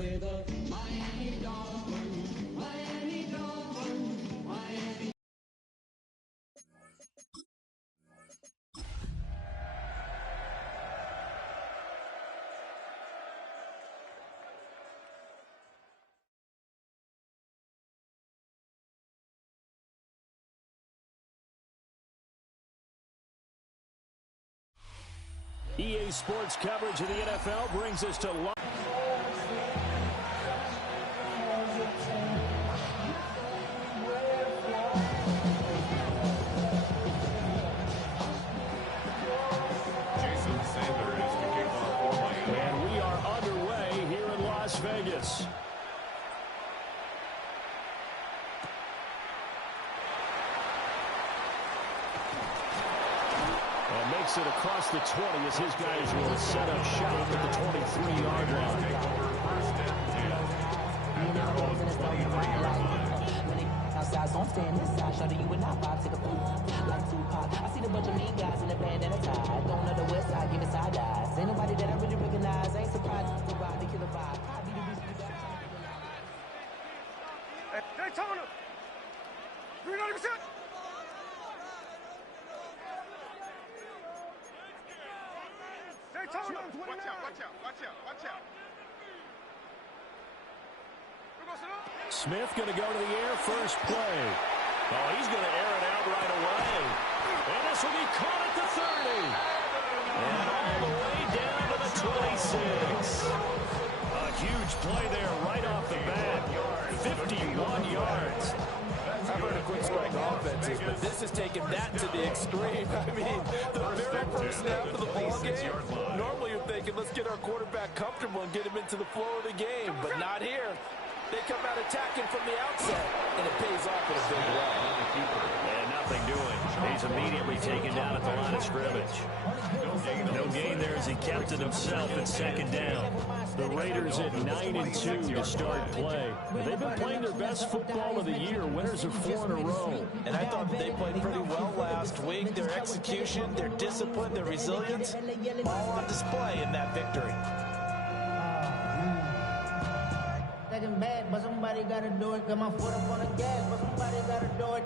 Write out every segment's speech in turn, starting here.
with the Miami Dolphins, Miami Dolphins, Miami. EA Sports coverage of the NFL brings us to live. And we are underway here in Las Vegas. Makes it across the 20 as his guys will set up shop at the 23-yard line. Outside, so I'm staying this side. Show you and I vibe, take a poop like Tupac. I see the bunch of mean guys in the band and a tie. Going on the west side, give me side eyes. Ain't nobody that I really recognize. Ain't surprised. Go ride the killer vibe. Hey, Daytona! 390%! Daytona! Watch out, watch out, watch out, watch out. Smith going to go to the air first play. Oh, he's going to air it out right away. And this will be caught at the 30. And all the way down to the 26. A huge play there right off the bat. 51 yards. I've heard of quick strike offenses, but this is taking that to the extreme. I mean, the very first snap of the ball game, normally you're thinking, let's get our quarterback comfortable and get him into the flow of the game, but not here. They come out attacking from the outset, and it pays off in a big way. And nothing doing. He's immediately taken down at the line of scrimmage. No gain there as he kept it himself at second down. The Raiders at 9-2 to start play. They've been playing their best football of the year. Winners of 4 in a row. And I thought they played pretty well last week. Their execution, their discipline, their resilience, all on display in that victory. Bad, but somebody gotta do it. Got my foot up on the gas, but somebody gotta do it.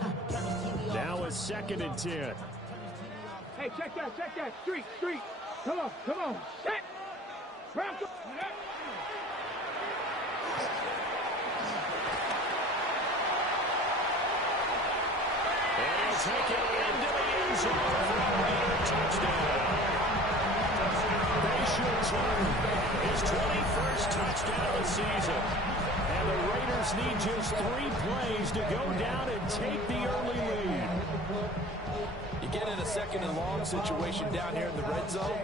Now it's 2nd and 10. Hey, check that, street. Come on, set. Round go. And he'll take it into the end zone for a Raider touchdown. They should turn his 21st touchdown of the season. And the Raiders need just 3 plays to go down and take the early lead. You get in a 2nd and long situation down here in the red zone,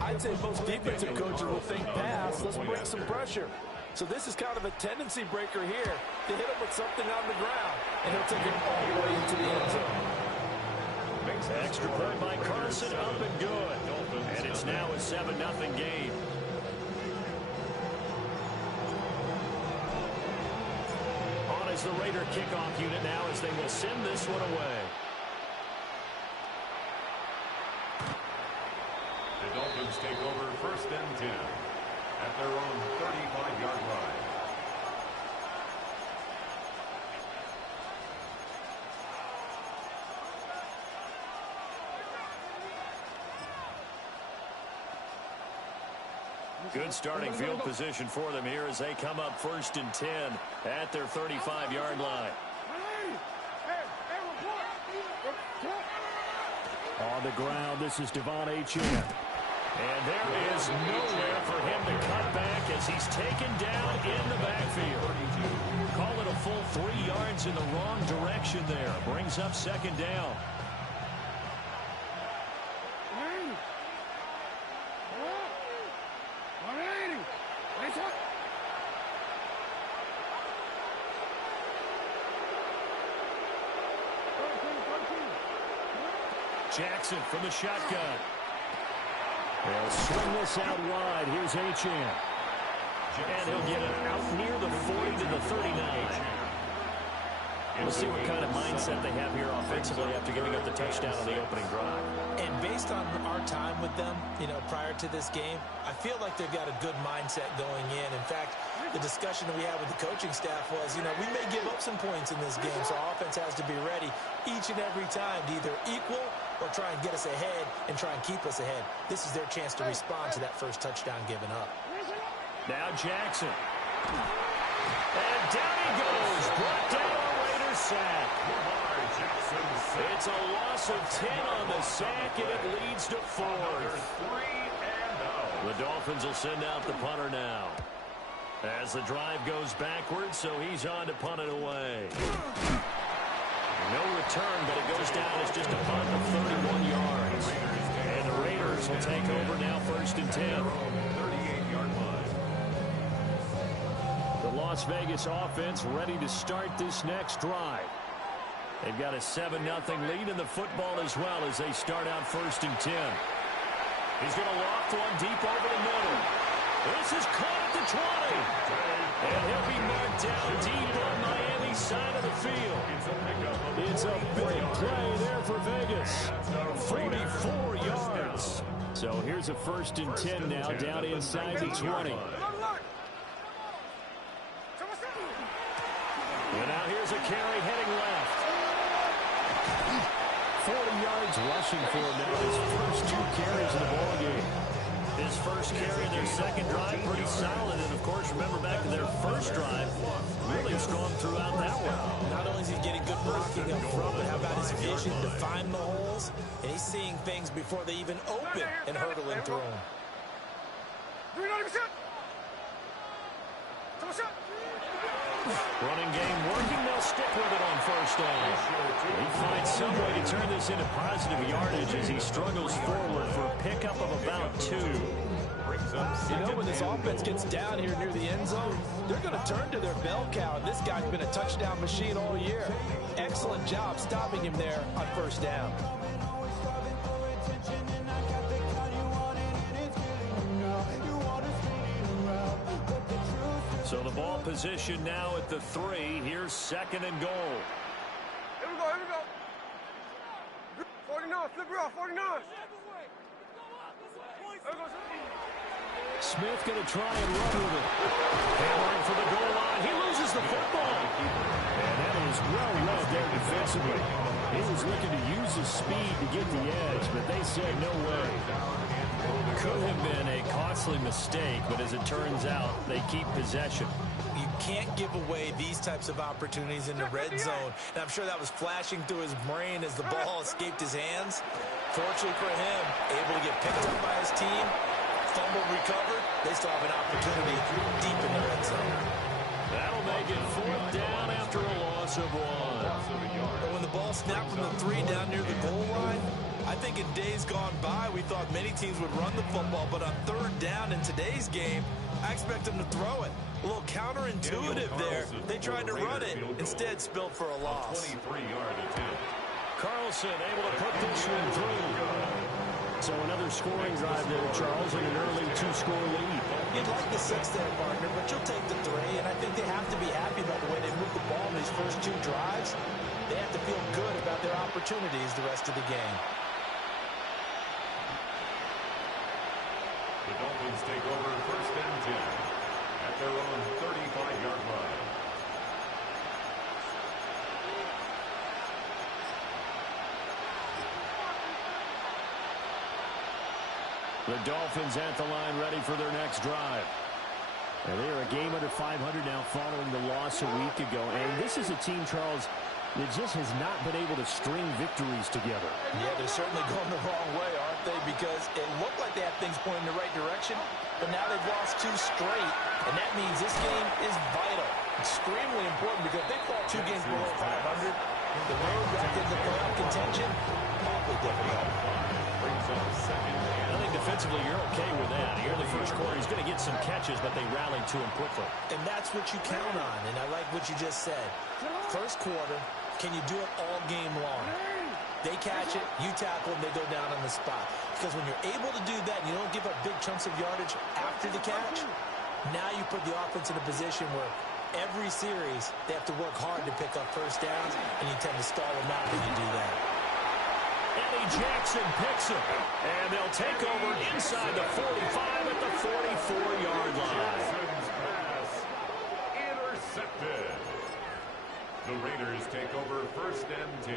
I'd say most defensive coaches will think pass, let's bring some pressure. So this is kind of a tendency breaker here to hit him with something on the ground, and he'll take it all the way into the end zone. Extra point by Carson, up and good. And it's now a 7-0 game. On is the Raider kickoff unit now as they will send this one away. The Dolphins take over 1st and 10 at their own 35-yard line. Good starting field position for them here as they come up 1st and 10 at their 35-yard line. On the ground, this is Devon Achane. And there is nowhere for him to cut back as he's taken down in the backfield. Call it a full 3 yards in the wrong direction there. Brings up 2nd down. Jackson from the shotgun. They'll swing this out wide. Here's Achane. And he'll get it out near the 40 to the 39. We'll see what kind of mindset they have here offensively after giving up the touchdown on the opening drive. And based based on our time with them, prior to this game, I feel like they've got a good mindset going in. In fact, the discussion that we had with the coaching staff was, we may give up some points in this game, so our offense has to be ready each and every time to either equal or try and get us ahead and try and keep us ahead. This is their chance to respond to that first touchdown given up. Now Jackson. And down he goes. Brought down a Raiders sack. It's a loss of 10 on the sack, and it leads to 4. The Dolphins will send out the punter now. As the drive goes backwards, so he's on to punt it away. No return, but it goes down as just a punt of 31 yards. And the Raiders will take over now, 1st and 10. 38-yard line. The Las Vegas offense ready to start this next drive. They've got a 7-0 lead in the football as well as they start out 1st and 10. He's going to loft one deep over the middle. This is caught at the 20. And he'll be marked down deep on Miami's side of the field. It's a big play there for Vegas. 44 yards. So here's a 1st and 10 now down inside the 20. And now here's a carry heading left. 40 yards rushing for him now. His first 2 carries in the ballgame. His first carry, their second drive, pretty solid. And, of course, remember back to their first drive, really strong throughout that one. Not only is he getting good blocking up front, but how about his vision to find the holes? And he's seeing things before they even open and hurdling through them. Running game working. They'll stick with it on 1st down. He finds some way to turn this into positive yardage as he struggles forward for a pickup of about 2. When this offense gets down here near the end zone, they're going to turn to their bell cow. This guy's been a touchdown machine all year. Excellent job stopping him there on 1st down. So the ball position now at the 3. Here's 2nd and goal. Here we go. 49, flip it off, 49. Smith going to try and run with it. Hammering for the goal line. He loses the football. And that is well read there defensively. He was looking to use his speed to get the edge, but they said no way. Could have been a costly mistake, but as it turns out, they keep possession. You can't give away these types of opportunities in the red zone. And I'm sure that was flashing through his brain as the ball escaped his hands. Fortunately for him, able to get picked up by his team, fumble recovered. They still have an opportunity deep in the red zone. That'll make it 4th down after a loss of 1. But when the ball snapped from the 3 down near the goal line, I think in days gone by, we thought many teams would run the football, but on 3rd down in today's game, I expect them to throw it. A little counterintuitive there. They tried to run it, instead spilled for a loss. 23-yard attempt. Carlson able to put this one through. So another scoring drive there, Charles, and an early 2-score lead. You'd like the 6 there, partner, but you'll take the 3, and I think they have to be happy about the way they moved the ball in these first 2 drives. They have to feel good about their opportunities the rest of the game. The Dolphins take over 1st and 10 at their own 35-yard line. The Dolphins at the line ready for their next drive. And they are a game under 500 now following the loss a week ago. And this is a team, Charles, that just has not been able to string victories together. Yeah, they're certainly going the wrong way, aren't they? Because it looked like they had things pointing in the right direction, but now they've lost 2 straight, and that means this game is vital. Extremely important because if they fall 2 games below 500, the road back into playoff contention, awfully difficult. I think defensively you're okay with that. Here in the first quarter, he's going to get some catches, but they rallied to him quickly. And that's what you count on, and I like what you just said. First quarter, can you do it all game long? They catch it, you tackle them, they go down on the spot. Because when you're able to do that and you don't give up big chunks of yardage after the catch, now you put the offense in a position where every series they have to work hard to pick up 1st downs, and you tend to stall them out when you do that. Eddie Jackson picks him. And they'll take over inside the 45 at the 44-yard line. Jackson's pass intercepted. The Raiders take over 1st and 10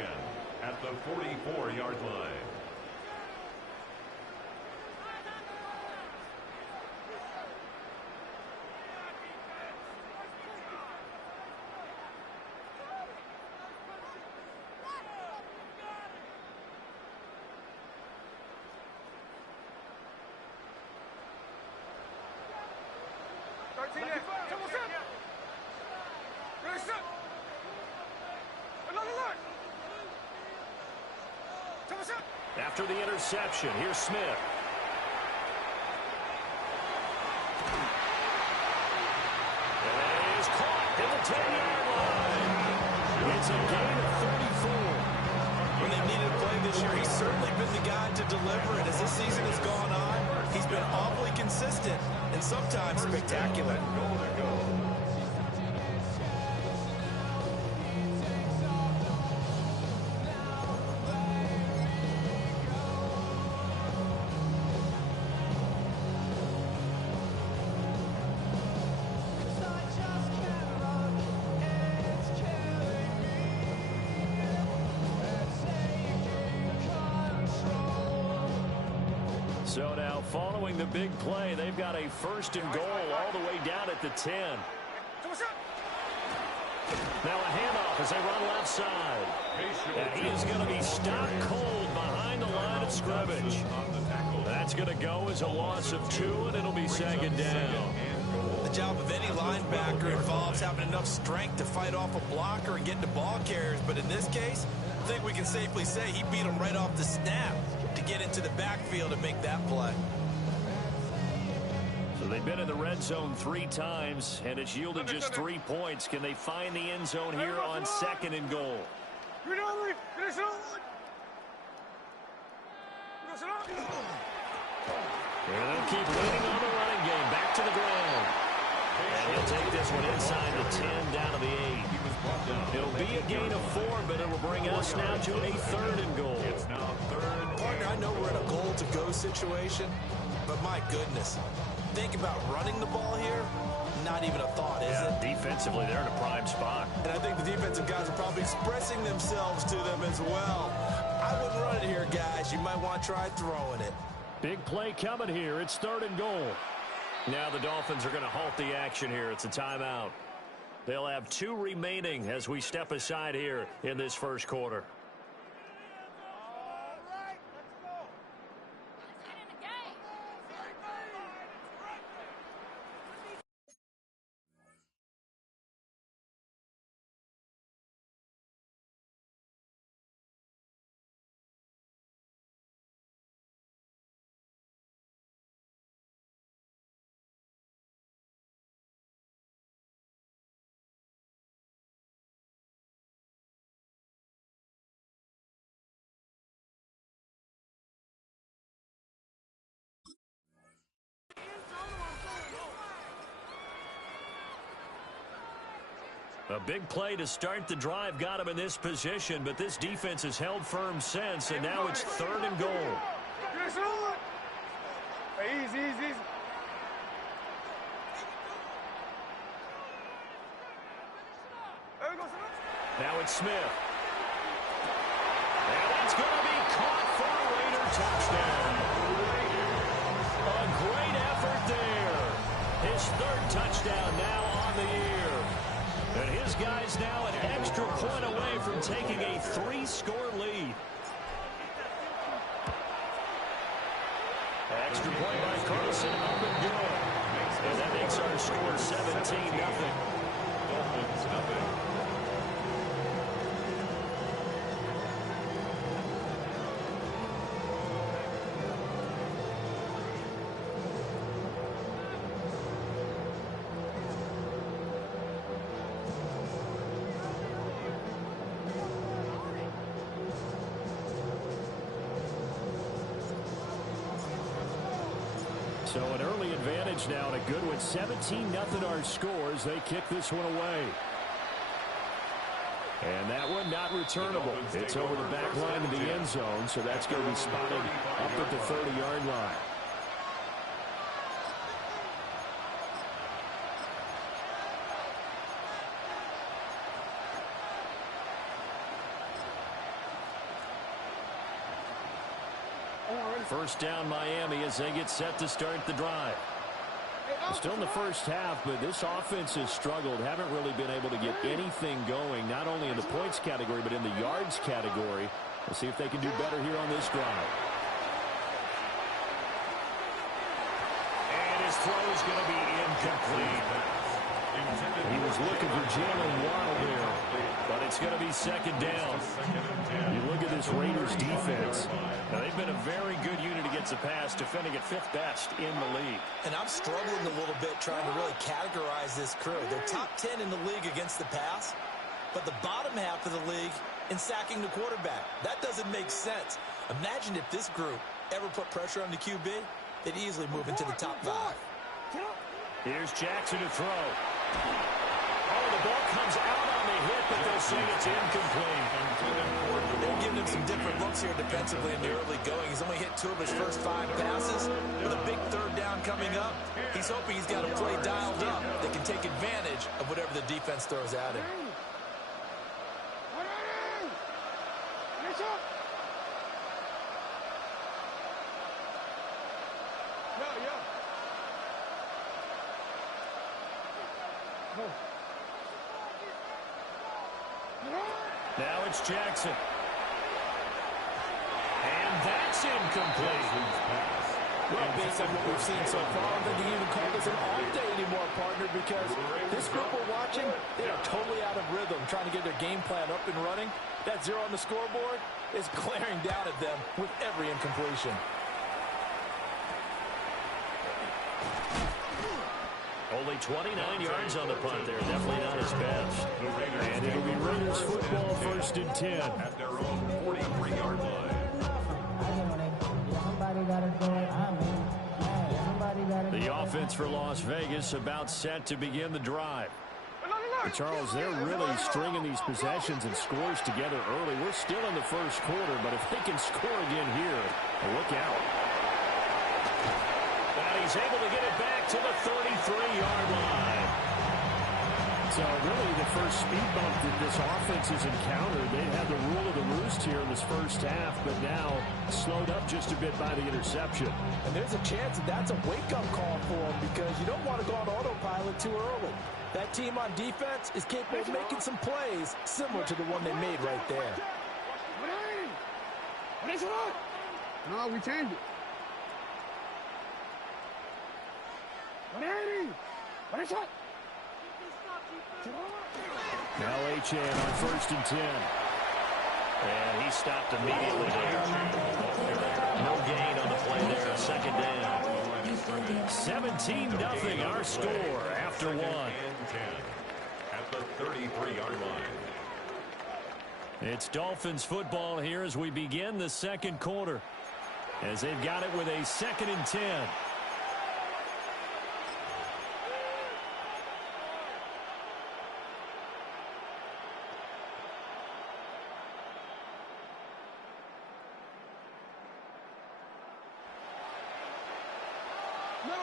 at the 44-yard line. After the interception, here's Smith. And he's caught at the 10-yard line. It's a gain of 34. When they needed a play this year, he's certainly been the guy to deliver it. As this season has gone on, he's been awfully consistent and sometimes spectacular. Goal to go. So now, following the big play, they've got a 1st and goal all the way down at the 10. Now a handoff as they run left side. And he is going to be stopped cold behind the line of scrimmage. That's going to go as a loss of 2, and it'll be 2nd down. The job of any linebacker involves having enough strength to fight off a blocker and get into ball carriers. But in this case, I think we can safely say he beat him right off the snap to get into the backfield and make that play. So they've been in the red zone 3 times, and it's yielded just 3 points. Can they find the end zone here on 2nd and goal? And they'll keep leaning on the running game. Back to the ground. And he'll take this one inside the 10, down to the 8. It'll be a gain of 4, but it'll bring us now to a 3rd and goal. It's now 3rd. Partner, I know we're in a goal-to-go situation, but my goodness, think about running the ball here. Not even a thought, is it? Defensively, they're in a prime spot. And I think the defensive guys are probably expressing themselves to them as well. I wouldn't run it here, guys. You might want to try throwing it. Big play coming here. It's 3rd and goal. Now the Dolphins are going to halt the action here. It's a timeout. They'll have 2 remaining as we step aside here in this 1st quarter. A big play to start the drive got him in this position, but this defense has held firm since, and now it's 3rd and goal. Easy. Now it's Smith. And it's going to be caught for a Raider touchdown. A great effort there. His 3rd touchdown now on the year. And his guys now an extra point away from taking a 3-score lead. Extra point by Carlson, up and good. And that makes our score 17-0. Dolphins nothing. So an early advantage now, and a good one. 17-0 our scores. They kick this one away. And that one not returnable. It's over the back line of the end zone, so that's going to be spotted up at the 30-yard line. First down Miami as they get set to start the drive. Still in the first half, but this offense has struggled. Haven't really been able to get anything going, not only in the points category, but in the yards category. We'll see if they can do better here on this drive. And his throw is going to be incomplete. He was looking for Jalen Waddle there, but it's going to be second down. You look at this Raiders defense. Now, they've been a very good unit against the pass, defending at 5th best in the league. And I'm struggling a little bit trying to really categorize this crew. They're top 10 in the league against the pass, but the bottom half of the league in sacking the quarterback. That doesn't make sense. Imagine if this group ever put pressure on the QB, they'd easily move into the top 5. Here's Jackson to throw. Oh, the ball comes out on the hit, but they'll say it's incomplete. They're giving him some different looks here defensively in the early going. He's only hit 2 of his first 5 passes. With a big third down coming up, he's hoping he's got a play dialed up that can take advantage of whatever the defense throws at him. Now it's Jackson. And that's incomplete. Well, based on what we've seen so far, I don't think you can even call this an off day anymore, partner, because this group we're watching, they are totally out of rhythm, trying to get their game plan up and running. That 0 on the scoreboard is glaring down at them with every incompletion. Only 29 yards on the punt there. Definitely not his best. And it'll be Raiders football, 1st and 10. At their own 43-yard line. The offense for Las Vegas about set to begin the drive. Charles, they're really stringing these possessions and scores together early. We're still in the first quarter, but if they can score again here, look out. And he's able to get it back to the 33-yard line. So really the first speed bump that this offense has encountered, they had the rule of the roost here in this first half, but now slowed up just a bit by the interception. And there's a chance that that's a wake-up call for them because you don't want to go on autopilot too early. That team on defense is capable of making some plays similar to the one they made right there. No, we changed it. Now H.A. on 1st and 10. And he stopped immediately there. No gain on the play there. Second down. 17-0 our score after 1. At the 33-yard line. It's Dolphins football here as we begin the second quarter. As they've got it with a 2nd and 10.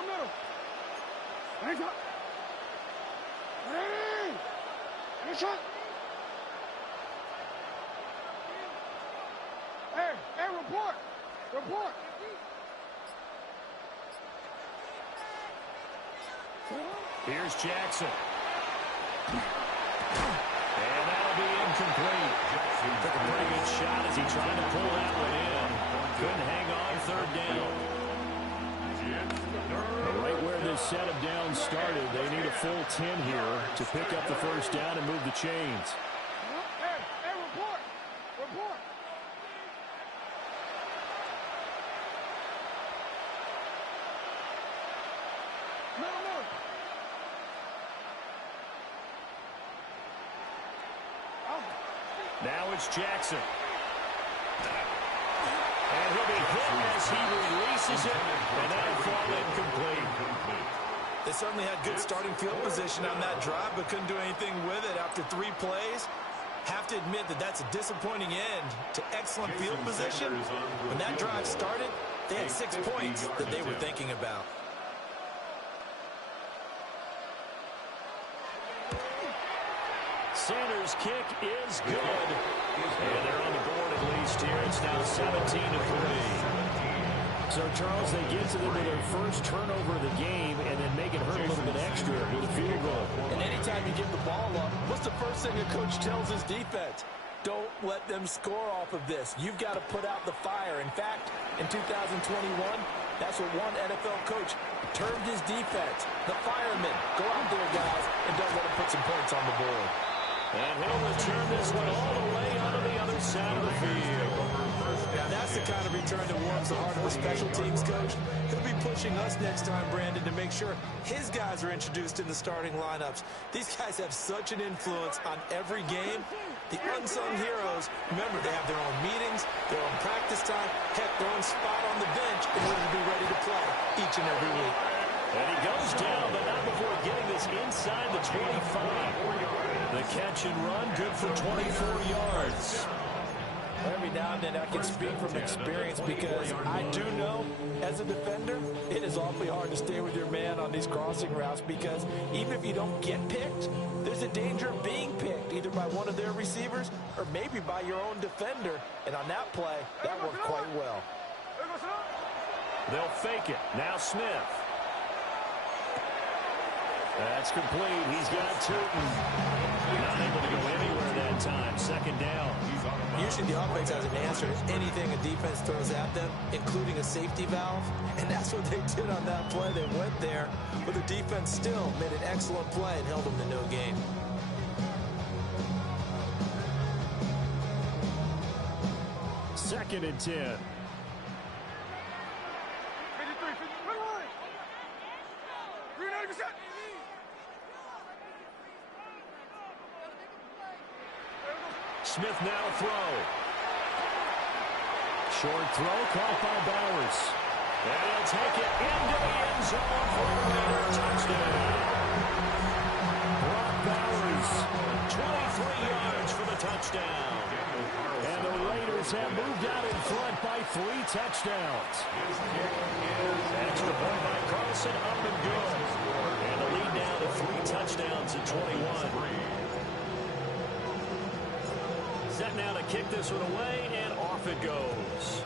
Middle. Hands up. Ready. Hands up. Hey, report. Here's Jackson. And that'll be incomplete. Took a pretty good shot as he tried to pull that one in. Couldn't hang on 3rd down. Right where this set of downs started, they need a full 10 here to pick up the first down and move the chains. Hey, report. No. Now it's Jackson. And he'll be hit as he releases it, and that'll fall incomplete. They certainly had good starting field position on that drive, but couldn't do anything with it after 3 plays. Have to admit that that's a disappointing end to excellent field position. When that drive started, they had 6 points that they were thinking about. Sanders' kick is good. And they're on the board at least here. It's now 17-3. So, Charles, they get to them with their first turnover of the game and then make it hurt a little bit extra with a field goal. And anytime you give the ball up, what's the first thing a coach tells his defense? Don't let them score off of this. You've got to put out the fire. In fact, in 2021, that's what one NFL coach termed his defense. The firemen. Go out there, guys, and don't let them put some points on the board. And he'll return this one all the way onto the other side of the field. Now, that's the kind of return that warms the heart of the special teams coach. He'll be pushing us next time, Brandon, to make sure his guys are introduced in the starting lineups. These guys have such an influence on every game. The unsung heroes, remember, they have their own meetings, their own practice time, heck, their own spot on the bench in order to be ready to play each and every week. And he goes down, but not before getting this inside the 25. The catch and run, good for 24 yards. Every now and then I can speak from experience because I do know, as a defender, it is awfully hard to stay with your man on these crossing routes because even if you don't get picked, there's a danger of being picked either by one of their receivers or maybe by your own defender. And on that play, that worked quite well. They'll fake it. Now Smith. That's complete. He's got Tootin. Not able to go anywhere that time. Second down. Usually the offense has an answer to anything a defense throws at them, including a safety valve. And that's what they did on that play. They went there, but the defense still made an excellent play and held them to no gain. Second and 10. Smith now a throw. Short throw caught by Bowers. And he'll take it into the end zone for a Raider touchdown. Brock Bowers, 23 yards for the touchdown. And the Raiders have moved out in front by 3 touchdowns. Extra point by Carlson, up and good. And the lead now to 3 touchdowns at 21. Set now to kick this one away, and off it goes.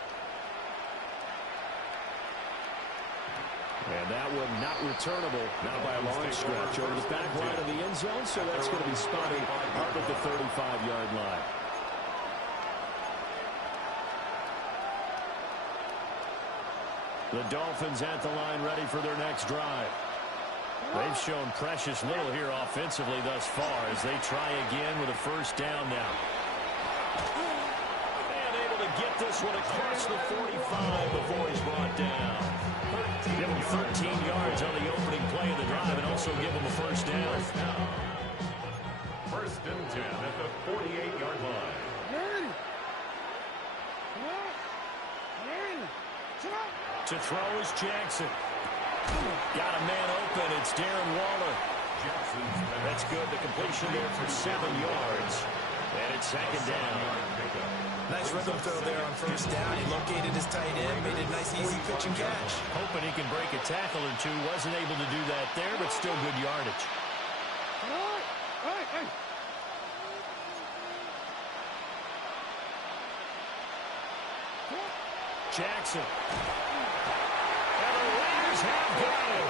And that one not returnable, not by a long stretch, over the back line of the end zone, so that's going to be spotted up at the 35-yard line. The Dolphins at the line ready for their next drive. They've shown precious little here offensively thus far as they try again with a first down now. And able to get this one across the 45 before he's brought down. Give him 13 yards on the opening play of the drive and also give him a first down. First and 10 at the 48-yard line. To throw is Jackson. Got a man open. It's Darren Waller. That's good. The completion there for 7 yards. And it's second down. Nice rhythm throw there on first down. He located his tight end, made it a nice, easy pitch and catch. Hoping he can break a tackle or two. Wasn't able to do that there, but still good yardage. Jackson. And the Raiders have got him.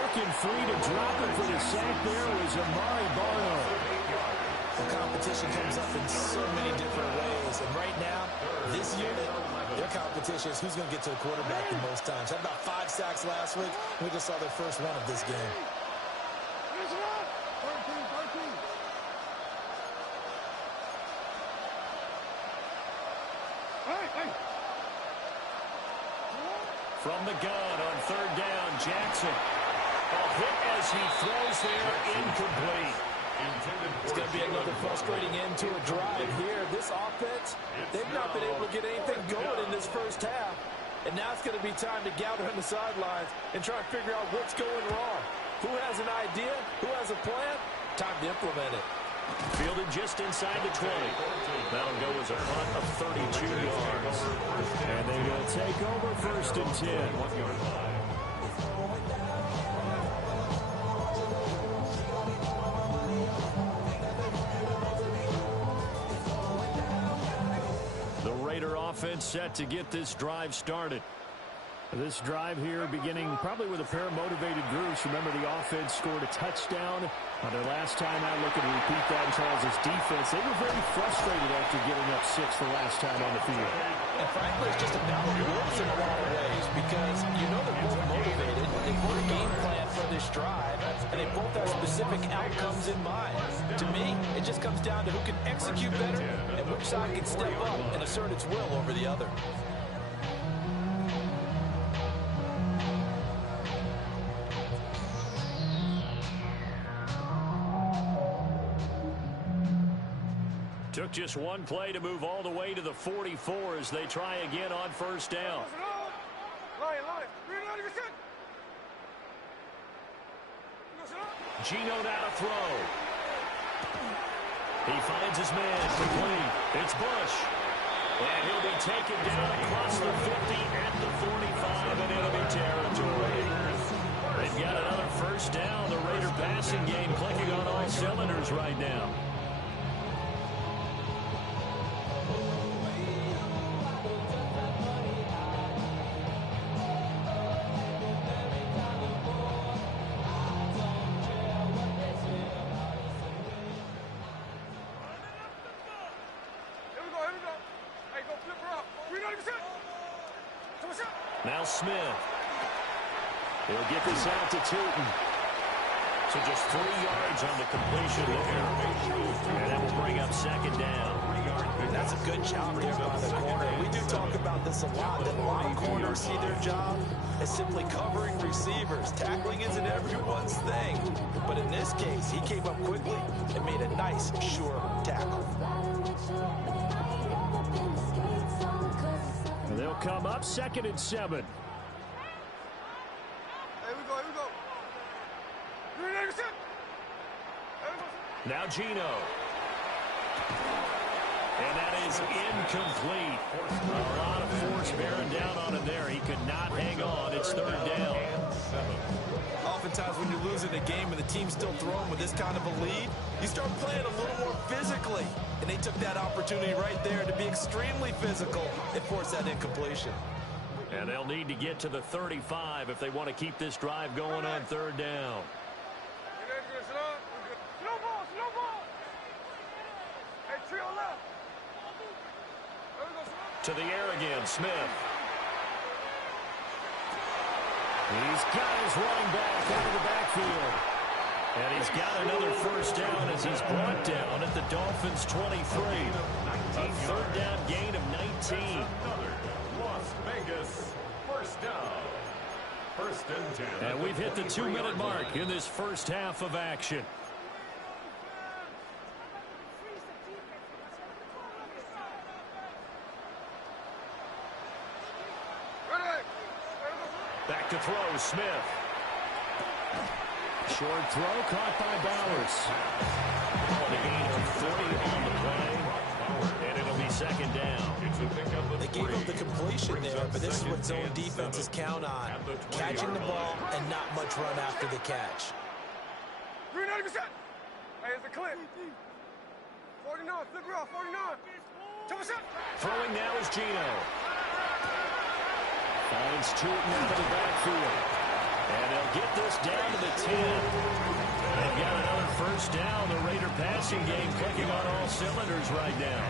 Working free to drop it for the sack there was Amari Barno. The competition comes up in so many different ways. And right now, this unit, their competition is who's going to get to the quarterback the most times. Had about 5 sacks last week. We just saw their first one of this game. From the gun on third down, Jackson. A hit as he throws there, incomplete. It's going to be another frustrating end to a drive here. This offense, they've not been able to get anything going in this first half. And now it's going to be time to gather on the sidelines and try and figure out what's going wrong. Who has an idea? Who has a plan? Time to implement it. Fielded just inside the 20. That'll go as a punt of 32 yards. And they will take over first and 10. The Raider offense set to get this drive started. This drive here beginning probably with a pair of motivated groups. Remember, the offense scored a touchdown on their last time out. Looking to repeat that in Charles' defense. They were very frustrated after giving up 6 the last time on the field. And frankly, it's just a battle of wills in a lot of ways because you know they're both motivated. They both game plan for this drive, and they both have specific outcomes in mind. To me, it just comes down to who can execute better and which side can step up and assert its will over the other. Took just one play to move all the way to the 44 as they try again on first down. Gino now to throw. He finds his man complete. It's Bush. And he'll be taken down across the 50 at the 45 and enemy territory. They've got another first down. The Raider passing game clicking on all cylinders right now. Now Smith. He'll get this out to Tootin. So just 3 yards on the completion there. And that will bring up second down. That's a good job there by the corner. We do talk about this a lot, that a lot of corners see their job as simply covering receivers. Tackling isn't everyone's thing. But in this case, he came up quickly and made a nice, sure tackle. And they'll come up 2nd and 7. Now Gino. And that is incomplete. A lot of force bearing down on him there. He could not hang on. It's 3rd down. Oftentimes when you're losing a game and the team's still throwing with this kind of a lead, you start playing a little more physically. And they took that opportunity right there to be extremely physical and force that incompletion. And they'll need to get to the 35 if they want to keep this drive going on 3rd down. To the air again, Smith. He's got his running back out of the backfield. And he's got another first down as he's brought down at the Dolphins' 23. A 3rd down gain of 19. Las Vegas, first down. 1st and 10. And we've hit the 2-minute mark in this first half of action. Back to throw, Smith. Short throw caught by Bowers. And a gain of 40 on the play. And it'll be 2nd down. They gave up the completion there, but this is what zone defenses count on. Catching the ball and not much run after the catch. Hey, it's a clip. 49, flip her off, 49. Throwing now is Gino. Finds Tootin out of the backfield. And they'll get this down to the 10. They've got another first down. The Raider passing game clicking on all cylinders right now.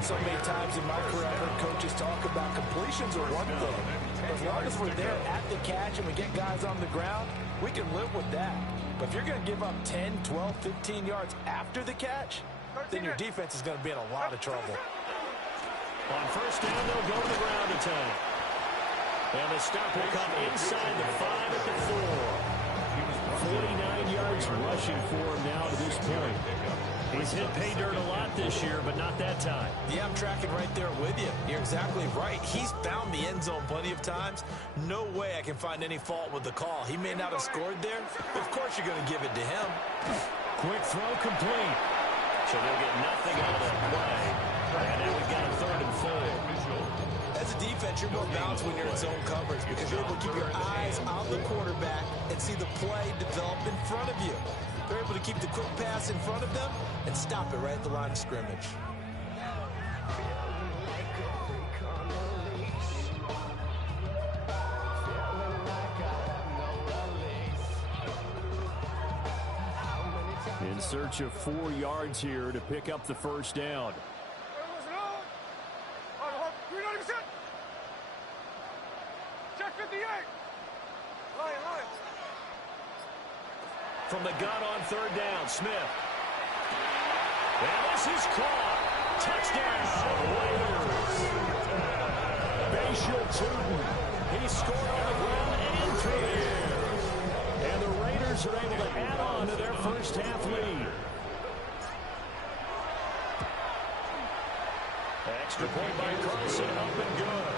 So many times in my career, I've heard coaches talk about completions are one thing. But as long as we're there at the catch and we get guys on the ground, we can live with that. But if you're going to give up 10, 12, 15 yards after the catch, then your defense is going to be in a lot of trouble. On first down, they'll go to the ground attack. And the stop will come inside the 5 at the 4. 49 yards rushing for him now to this point. He's hit pay dirt a lot this year, but not that time. Yeah, I'm tracking right there with you. You're exactly right. He's found the end zone plenty of times. No way I can find any fault with the call. He may not have scored there, but of course you're going to give it to him. Quick throw complete. So they'll get nothing out of that play. And now we've got a 3rd and 4. As a defense, you're more balanced when you're in zone coverage because you're able to keep your eyes on the quarterback and see the play develop in front of you. They're able to keep the quick pass in front of them and stop it right at the line of scrimmage. In search of 4 yards here to pick up the first down. Check 58. From the gun on 3rd down, Smith. And this is caught. Touchdown, Raiders. Bashil Tootin. He scored on the ground and through the air. And the Raiders are able to add on to their first half lead. Extra point by Carlson, up and good.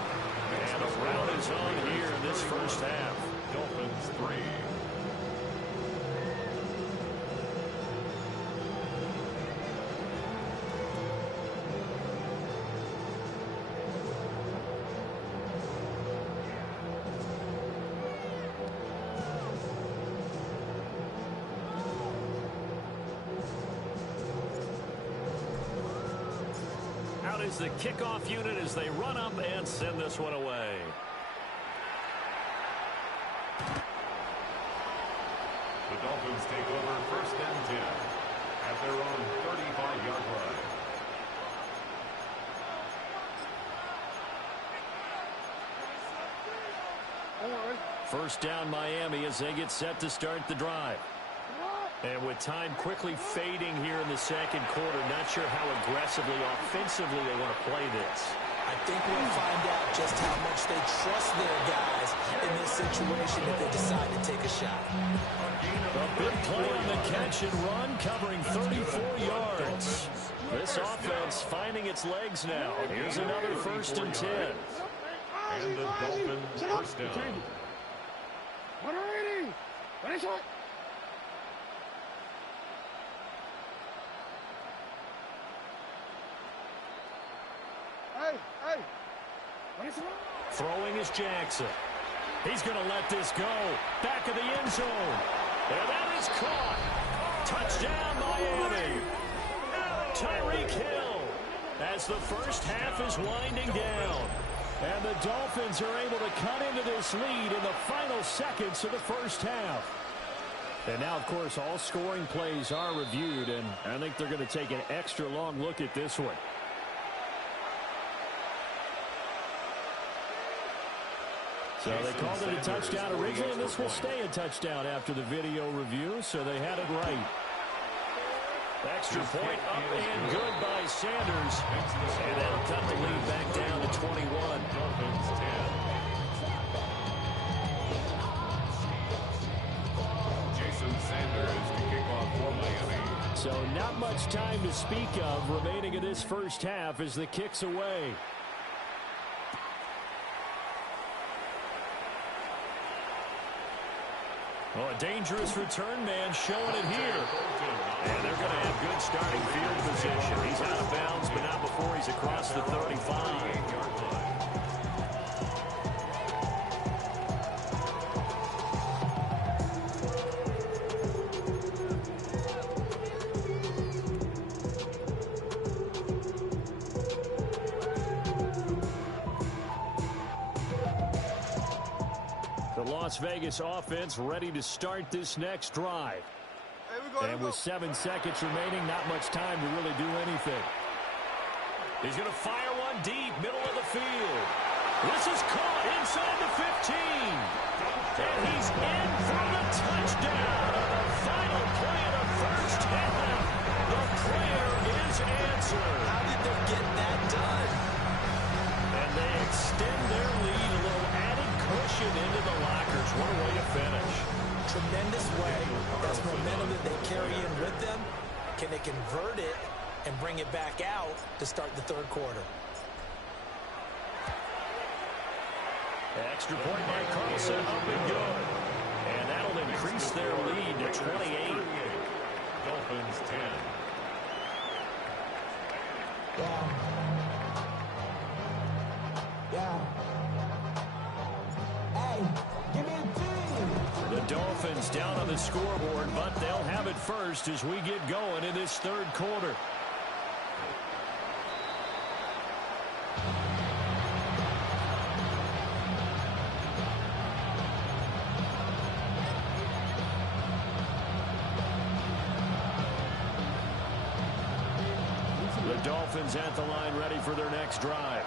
And the round is on here in this first half. Dolphins 3. Out is the kickoff unit as they run up and send this one away. The Dolphins take over 1st and 10 at their own 35-yard line. First down Miami as they get set to start the drive. And with time quickly fading here in the second quarter, not sure how aggressively, offensively they want to play this. I think we'll find out just how much they trust their guys in this situation if they decide to take a shot. A big play on the catch and run, covering 34 yards. This offense finding its legs now. Here's another 1st and 10. And the Dolphins first down. 180. Finish it. Hey. Throwing is Jackson. He's going to let this go. Back of the end zone. And that is caught. Touchdown, Miami. Tyreek Hill as the first half is winding down. And the Dolphins are able to cut into this lead in the final seconds of the first half. And now, of course, all scoring plays are reviewed, and I think they're going to take an extra long look at this one. So they called it a touchdown originally, and this will stay a touchdown after the video review, so they had it right. Extra point up and good by Sanders. And that'll cut the lead back down to 21. Dolphins 10. Jason Sanders to kick off for Miami. So not much time to speak of remaining in this first half as the kick's away. Oh, a dangerous return man showing it here. And they're going to have good starting field position. He's out of bounds, but not before he's across the 35. Las Vegas offense ready to start this next drive. And with 7 seconds remaining, not much time to really do anything. He's going to fire one deep, middle of the field. This is caught inside the 15. And he's in for the touchdown on the final play of the first half. The prayer is answered. How did they get that done? And they extend their lead, a little added cushion into the lockers. What a way to finish. Tremendous way. That's momentum that they carry in with them. Can they convert it and bring it back out to start the third quarter? Extra point by Carlson, up and good. And that'll increase their lead to 28. Dolphins 10. Yeah. Yeah. Hey, give me a G. The Dolphins down on the scoreboard, but they'll have it first as we get going in this third quarter. The Dolphins at the line ready for their next drive.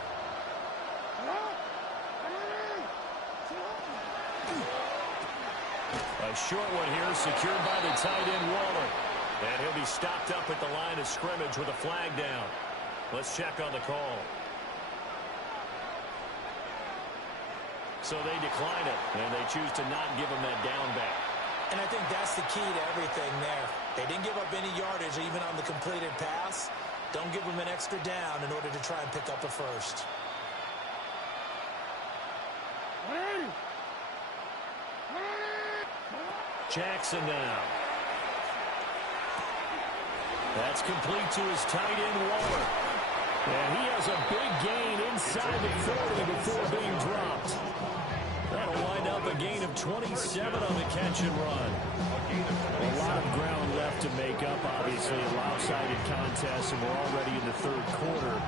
A short one here, secured by the tight end Waller. And he'll be stopped up at the line of scrimmage with a flag down. Let's check on the call. So they decline it, and they choose to not give him that down back. And I think that's the key to everything there. They didn't give up any yardage even on the completed pass. Don't give them an extra down in order to try and pick up a first. Jackson now. That's complete to his tight end Waller. And he has a big gain inside the 40 before being dropped. That'll wind up a gain of 27 on the catch and run. A lot of ground left to make up, obviously, a lopsided contest, and we're already in the third quarter.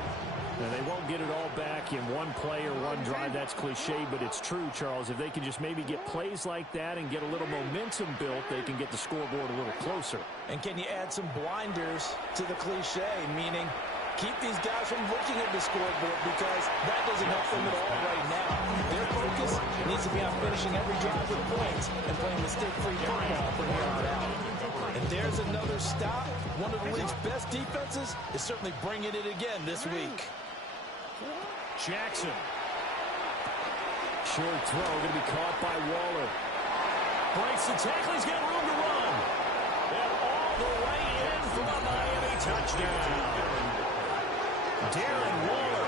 And they won't get it all back in one play or one drive. That's cliche, but it's true, Charles. If they can just maybe get plays like that and get a little momentum built, they can get the scoreboard a little closer. And can you add some blinders to the cliche, meaning keep these guys from looking at the scoreboard, because that doesn't help them at all right now. Their focus needs to be on finishing every drive with points and playing mistake-free football from here on out. And there's another stop. One of the league's best defenses is certainly bringing it again this week. Jackson. Short throw, going to be caught by Waller. Breaks the tackle, he's got room to run. And all the way in for a Miami touchdown. Darren Waller,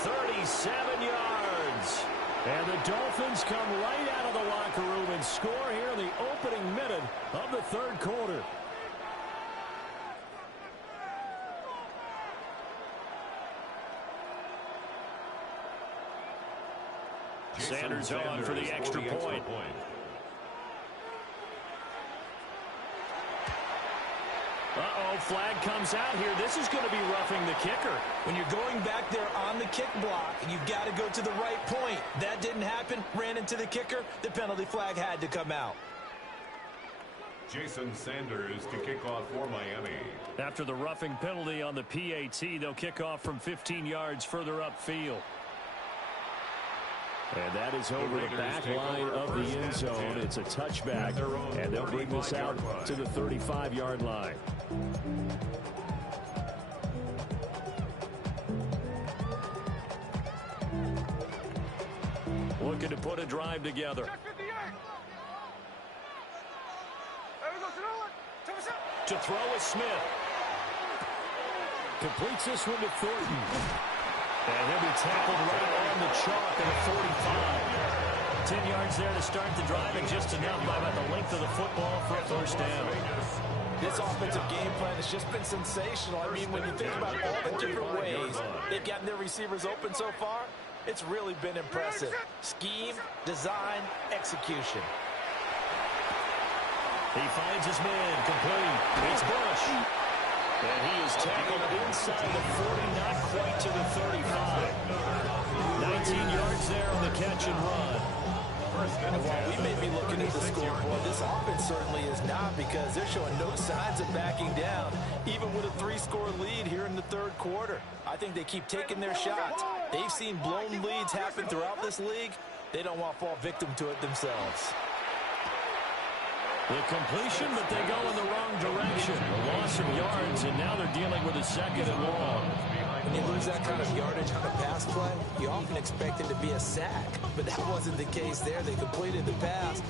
37 yards. And the Dolphins come right out of the locker room and score here in the opening minute of the third quarter. Sanders on for the extra point. Uh-oh, flag comes out here. This is going to be roughing the kicker. When you're going back there on the kick block, you've got to go to the right point. That didn't happen. Ran into the kicker. The penalty flag had to come out. Jason Sanders to kick off for Miami. After the roughing penalty on the PAT, they'll kick off from 15 yards further upfield. And that is over the back line of the end zone. It's a touchback, and they'll bring this out to the 35-yard line. Looking to put a drive together. To throw is Smith. Completes this one to Thornton. And he'll be tackled right on the chalk at a 45. 10 yards there to start the drive, and just enough by about the length of the football for a first down. This offensive game plan has just been sensational. I mean, when you think about all the different ways they've gotten their receivers open so far, it's really been impressive. Scheme, design, execution. He finds his man, complete. It's Bush. And he is tackled inside the 40, not quite to the 35. 19 yards there on the catch and run. And while we may be looking at the scoreboard, this offense certainly is not, because they're showing no signs of backing down, even with a 3-score lead here in the third quarter. I think they keep taking their shots. They've seen blown leads happen throughout this league. They don't want to fall victim to it themselves. The completion, but they go in the wrong direction. A loss of yards, and now they're dealing with a second and long. When you lose that kind of yardage on a pass play, you often expect it to be a sack, but that wasn't the case there. They completed the pass.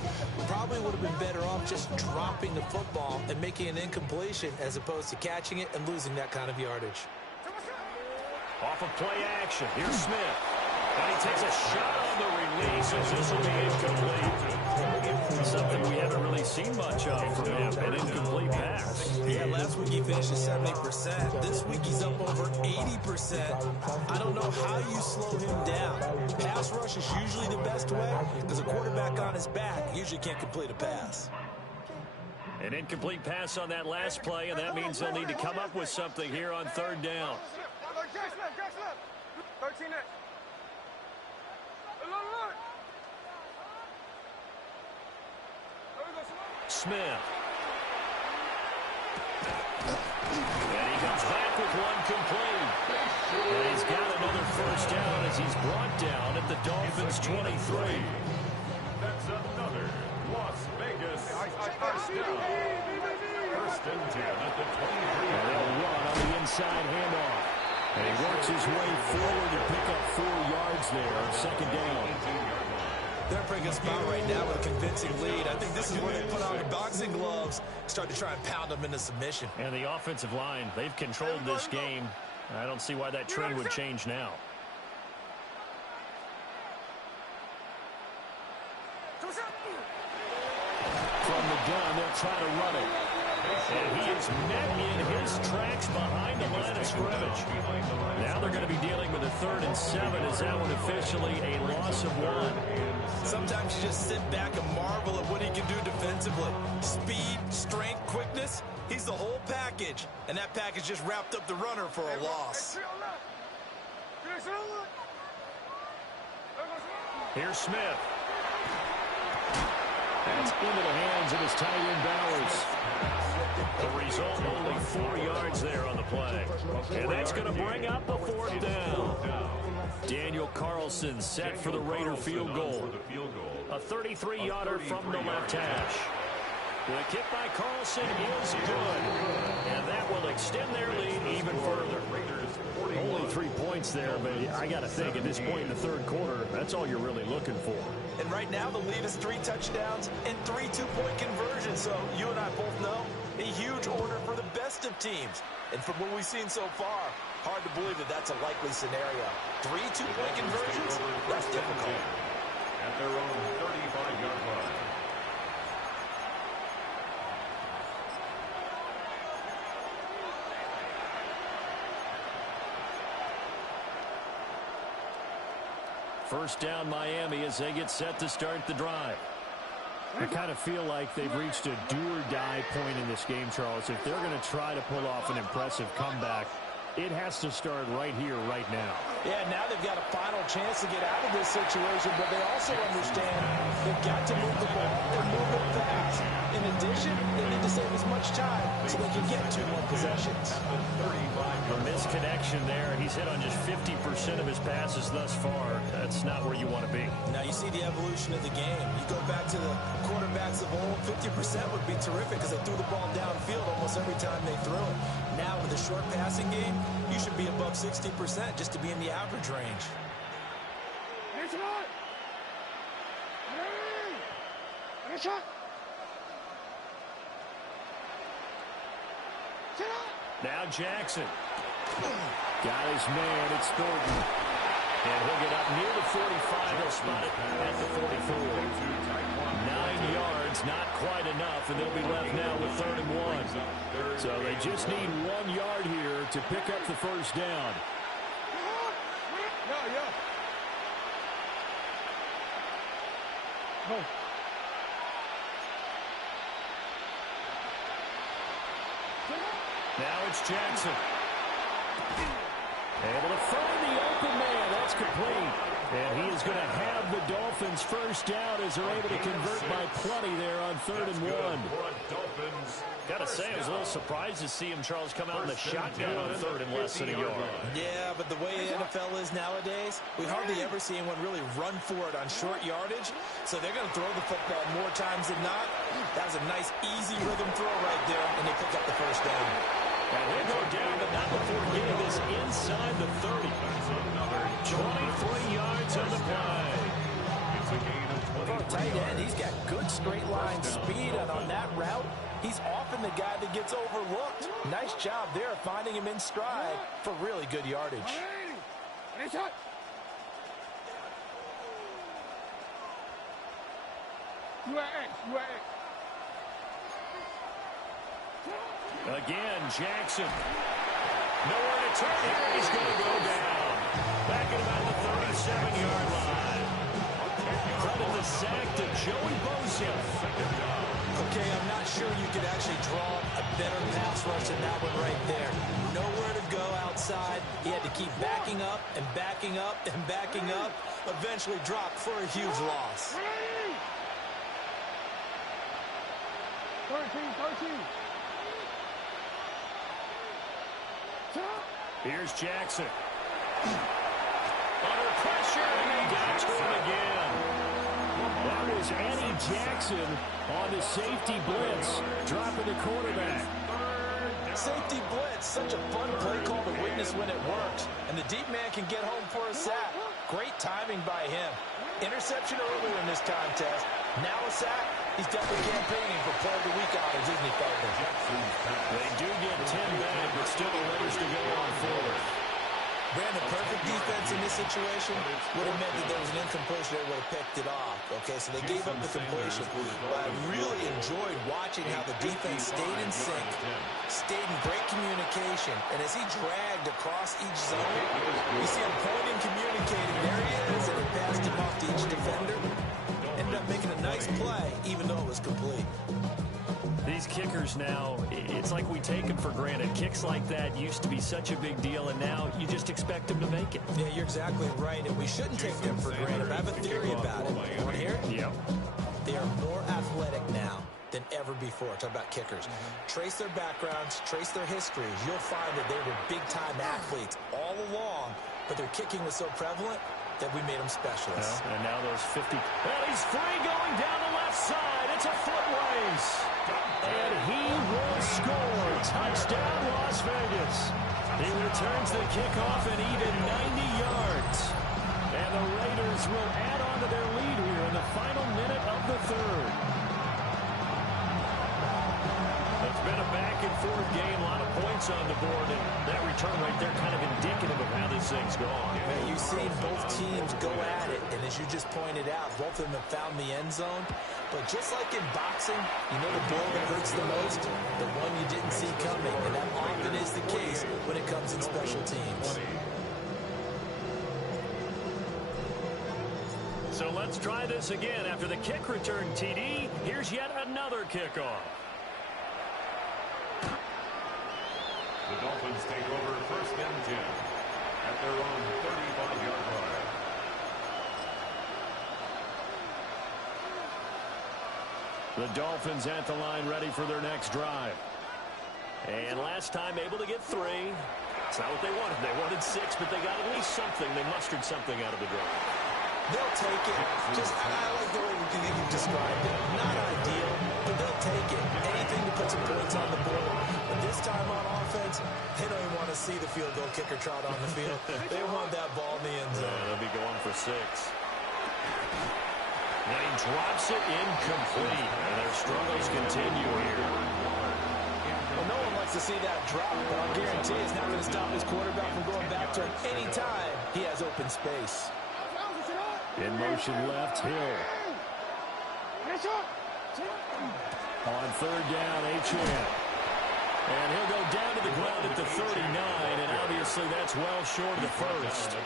Probably would have been better off just dropping the football and making an incompletion as opposed to catching it and losing that kind of yardage. Off of play action, here's Smith. And he takes a shot on the release, as this will be incomplete. Something we haven't really seen much of from him, an incomplete pass. Yeah, last week he finished at 70%. This week he's up over 80%. I don't know how you slow him down. Pass rush is usually the best way because a quarterback on his back usually can't complete a pass. An incomplete pass on that last play, and that means they'll need to come up with something here on third down. 13 it. Smith. And he comes back with one complete. And he's got another first down as he's brought down at the Dolphins' 23. That's another Las Vegas first down. First and 10 at the 23. And they'll run on the inside handoff. And he works his way forward to pick up 4 yards there on second down. They're in a pretty good spot right now with a convincing lead. I think this is where they put on the boxing gloves, start to try and pound them into submission. And the offensive line, they've controlled this game. I don't see why that trend would change now. From the gun, they'll try to run it. And he is met in his tracks behind the line of scrimmage. Now they're going to be dealing with a 3rd and 7. Is that one officially a loss of 1? Sometimes you just sit back and marvel at what he can do defensively. Speed, strength, quickness, he's the whole package. And that package just wrapped up the runner for a loss. Here's Smith. That's into the hands of his tight end Bowers. The result, only 4 yards there on the play. And that's going to bring up a 4th down. Daniel Carlson set for the Raider field goal. A 33-yarder from the left hash. The kick by Carlson is good. And that will extend their lead even further. Only 3 points there, but I got to think at this point in the third quarter, that's all you're really looking for. And right now the lead is 3 touchdowns and 3 two-point conversions. So you and I both know a huge order for the best of teams. And from what we've seen so far, hard to believe that that's a likely scenario. 3 two-point conversions? That's difficult. At their own 35-yard line. First down Miami as they get set to start the drive. I kind of feel like they've reached a do-or-die point in this game, Charles. If they're going to try to pull off an impressive comeback, it has to start right here, right now. Yeah, now they've got a final chance to get out of this situation, but they also understand they've got to move the ball and move it fast. In addition, they need to save as much time so they can get 2 more possessions. A misconnection there. He's hit on just 50% of his passes thus far. That's not where you want to be. Now you see the evolution of the game. You go back to the quarterbacks of old, 50% would be terrific because they threw the ball downfield almost every time they threw it. Now with a short passing game, you should be above 60% just to be in the average range. Now Jackson. Got his man. It's Thornton. And he'll get up near the 45. He'll spot it at the 44. 9 yards, not quite enough, and they'll be left now with 3rd and 1. So they just need 1 yard here to pick up the first down. Now it's Jackson. Able to find the open man. That's complete. And he is going to have the Dolphins first down as they're able to convert by plenty there on 3rd and 1. Got to say, I was a little surprised to see him, Charles, come out in the shotgun on 3rd and less than a yard. Yeah, but the way the NFL is nowadays, we hardly ever see anyone really run for it on short yardage. So they're going to throw the football more times than not. That was a nice, easy rhythm throw right there, and they pick up the first down. And he'll go down, but not before getting this inside the 30. 23 yards on the play. For a tight end, he's got good straight line speed, and on that route, he's often the guy that gets overlooked. Nice job there finding him in stride for really good yardage. You at X. You at X. Again, Jackson. Nowhere to turn here. He's going to go down. Back at about the 37-yard line. Credit the sack to Joey Bosa. Okay, I'm not sure you could actually draw a better pass rush than that one right there. Nowhere to go outside. He had to keep backing up and backing up and backing up. Eventually dropped for a huge loss. 13. Here's Jackson. Under pressure, and they got to him again. That was Eddie Jackson on the safety blitz, dropping the quarterback. Safety blitz, such a fun play call to witness when it works. And the deep man can get home for a sack. Great timing by him. Interception earlier in this contest. Now a sack. He's definitely campaigning for Player of the Week honors, isn't he, Felton? They do get 10 back, but still a ways to go on forward. Brandon, perfect defense in this situation would have meant that there was an incompletion. They would have picked it off, okay? So they gave up the completion. But I really enjoyed watching how the defense stayed in sync, stayed in great communication. And as he dragged across each zone, you see him pointing, communicating. There he is, and he passed him off to each defender. Ended up making a nice play, even though it was complete. These kickers now, it's like we take them for granted. Kicks like that used to be such a big deal, and now you just expect them to make it. Yeah, you're exactly right, and we shouldn't take them for granted. I have a theory about it. You want to hear it? Yep. They are more athletic now than ever before. Talk about kickers. Trace their backgrounds, trace their histories. You'll find that they were big-time athletes all along, but their kicking was so prevalent that we made them specialists. And now those 50. And he's free going down the left side. It's a foot race. And he will score. Touchdown, Las Vegas. He returns the kickoff at even 90 yards. And the Raiders will add on to their lead here in the final minute of the third. It's been a back-and-forth game. A lot of points on the board. And that return right there kind of indicative of how this thing's gone. Yeah, you've seen both teams go at it. And as you just pointed out, both of them have found the end zone. But just like in boxing, you know the blow that hurts the most? The one you didn't see coming. And that often is the case when it comes in special teams. So let's try this again. After the kick return TD, here's yet another kickoff. The Dolphins take over first and 10 at their own 35-yard line. The Dolphins at the line, ready for their next drive. And last time able to get 3. It's not what they wanted. They wanted 6, but they got at least something. They mustered something out of the drive. They'll take it. Just, I like the way you described it. Not ideal, but they'll take it. Anything to put some points on the board. But this time on offense, they don't even want to see the field goal kicker trot on the field. They want that ball in the end zone. They'll be going for 6. And he drops it incomplete. And their struggles continue here. Well, no one likes to see that drop, but I'll guarantee it's not going to stop his quarterback from going back to him any time he has open space. In motion left, Hill. On third down, Achane. And he'll go down to the ground at the 39, and obviously that's well short of the first.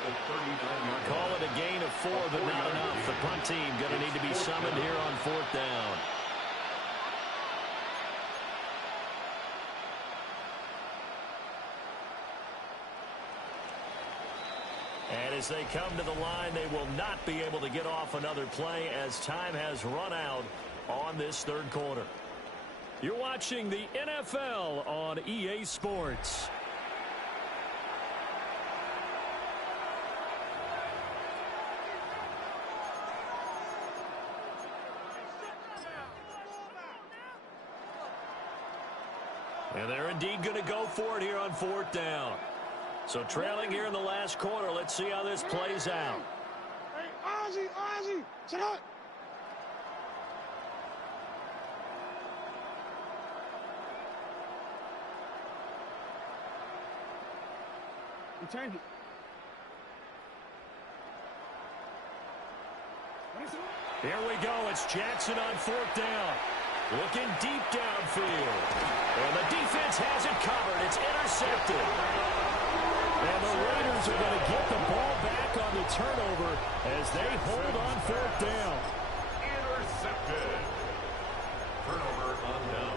Call it a gain of 4, but not enough. The punt team going to need to be summoned here on fourth down. And as they come to the line, they will not be able to get off another play as time has run out on this third quarter. You're watching the NFL on EA Sports. And they're indeed going to go for it here on fourth down. So trailing here in the last quarter, let's see how this plays out. Hey, Ozzy, sit up. Change it. Here we go. It's Jackson on fourth down. Looking deep downfield. And the defense has it covered. It's intercepted. And the Raiders are going to get the ball back on the turnover as they hold on fourth down. Intercepted. Turnover on downs.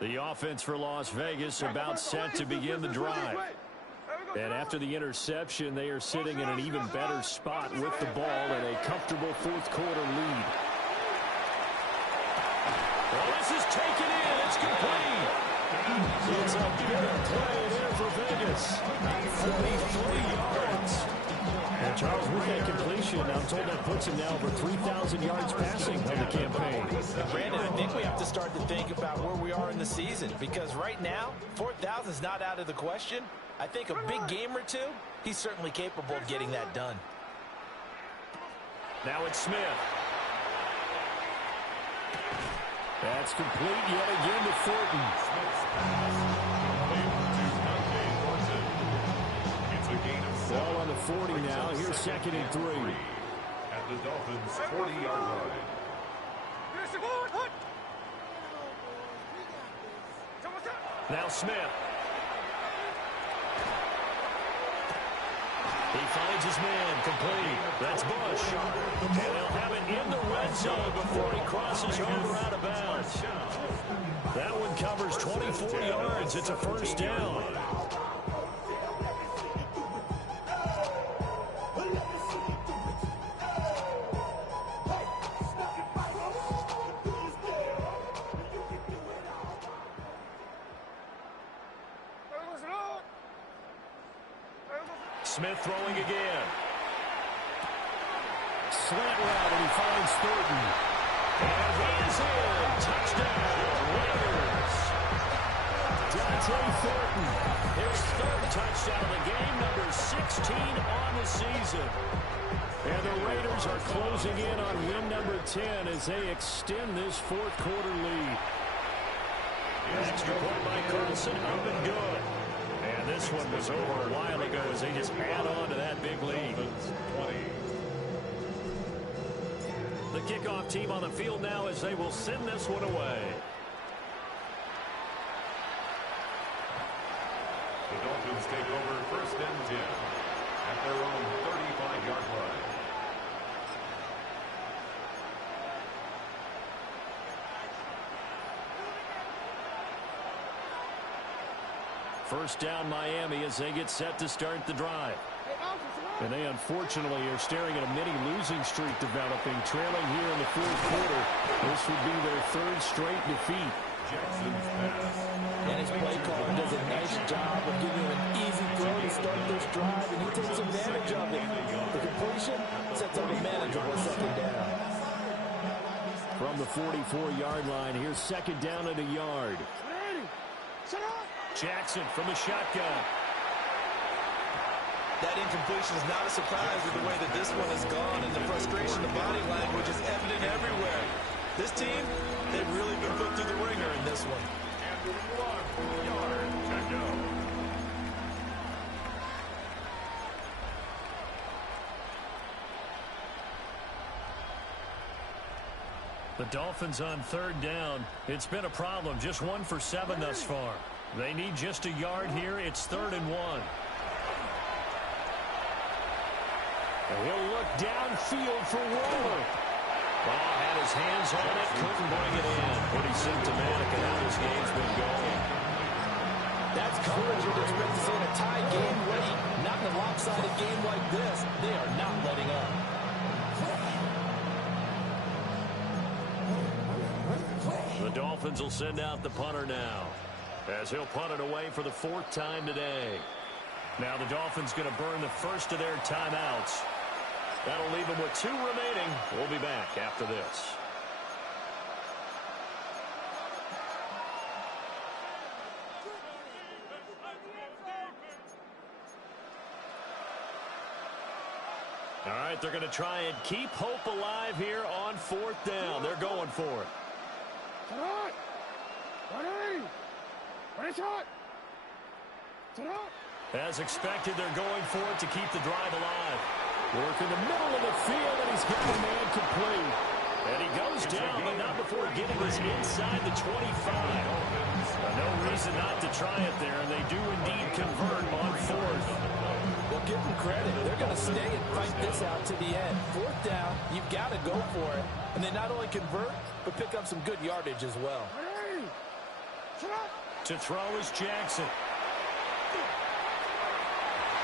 The offense for Las Vegas about set to begin the drive. And after the interception, they are sitting in an even better spot with the ball and a comfortable fourth quarter lead. Well, this is taken in. It's complete. It's a big play there for Vegas. 43 yards. And Charles, with that completion, I'm told that puts him now over 3,000 yards passing on the campaign. Brandon, I think we have to start to think about where we are in the season, because right now, 4,000 is not out of the question. I think a big game or two, he's certainly capable of getting that done. Now it's Smith. That's complete yet again to Thornton. Ball on the 40 now. Here's second and 3. At the Dolphins' 40-yard line. Now Smith. He finds his man, complete. That's Bush. And they'll have it in the red zone before he crosses over out of bounds. That one covers 24 yards. It's a first down. Smith throwing again. Slant route, and he finds Thornton. And he is in. Touchdown, Raiders. Dante Thornton. His third touchdown of the game, number 16 on the season. And the Raiders are closing in on win number 10 as they extend this fourth quarter lead. Extra point by Carlson, up and good. And this one was over a while ago as they just add on to that big lead. The kickoff team on the field now as they will send this one away. The Dolphins take over first and 10 at their own 35-yard line. First down Miami as they get set to start the drive. And they unfortunately are staring at a mini losing streak developing, trailing here in the fourth quarter. This would be their third straight defeat. Jackson's pass. And his play caller does a nice job of giving him an easy throw to start this drive, and he takes advantage of it. The completion sets up a manageable second down. From the 44-yard line, here's second down and a yard. Jackson from the shotgun. That incompletion is not a surprise with the way that this one has gone, and the frustration, the body language is evident everywhere. This team, they've really been put through the ringer in this one. And 1 yard to go. The Dolphins on third down. It's been a problem. Just 1 for 7 thus far. They need just a yard here. It's 3rd and 1. And he'll look downfield for Waller. Ball had his hands on it, couldn't bring it in. Pretty symptomatic of how this game's been going. That's coverage you'd expect to see in a tie game late. Not in a lopsided game like this. They are not letting up. The Dolphins will send out the punter now, as he'll punt it away for the 4th time today. Now the Dolphins going to burn the first of their timeouts. That'll leave them with 2 remaining. We'll be back after this. All right, But they're going to try and keep hope alive here on 4th down. They're going for it. As expected, they're going for it to keep the drive alive. Work in the middle of the field, and he's got the man complete. And he goes down, but not before getting us inside the 25. No reason not to try it there, and they do indeed convert on 4th. Well, give them credit. They're going to stay and fight this out to the end. 4th down, you've got to go for it. And they not only convert, but pick up some good yardage as well. To throw is Jackson.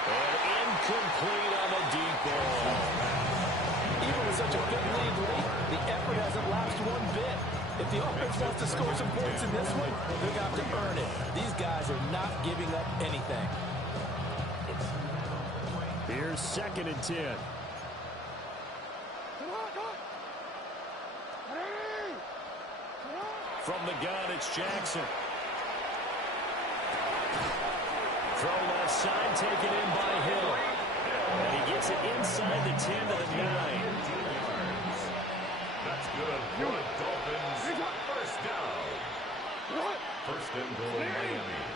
And incomplete on the deep ball. Even with such a big lead, the effort hasn't lapsed one bit. If the offense wants to score some points in this one, they're going to have to earn it. These guys are not giving up anything. Here's 2nd and 10. From the gun, it's Jackson. Throw left side, taken in by Hill. And he gets it inside the 10 to the 9. That's good for the Dolphins. First down. First and goal, Miami.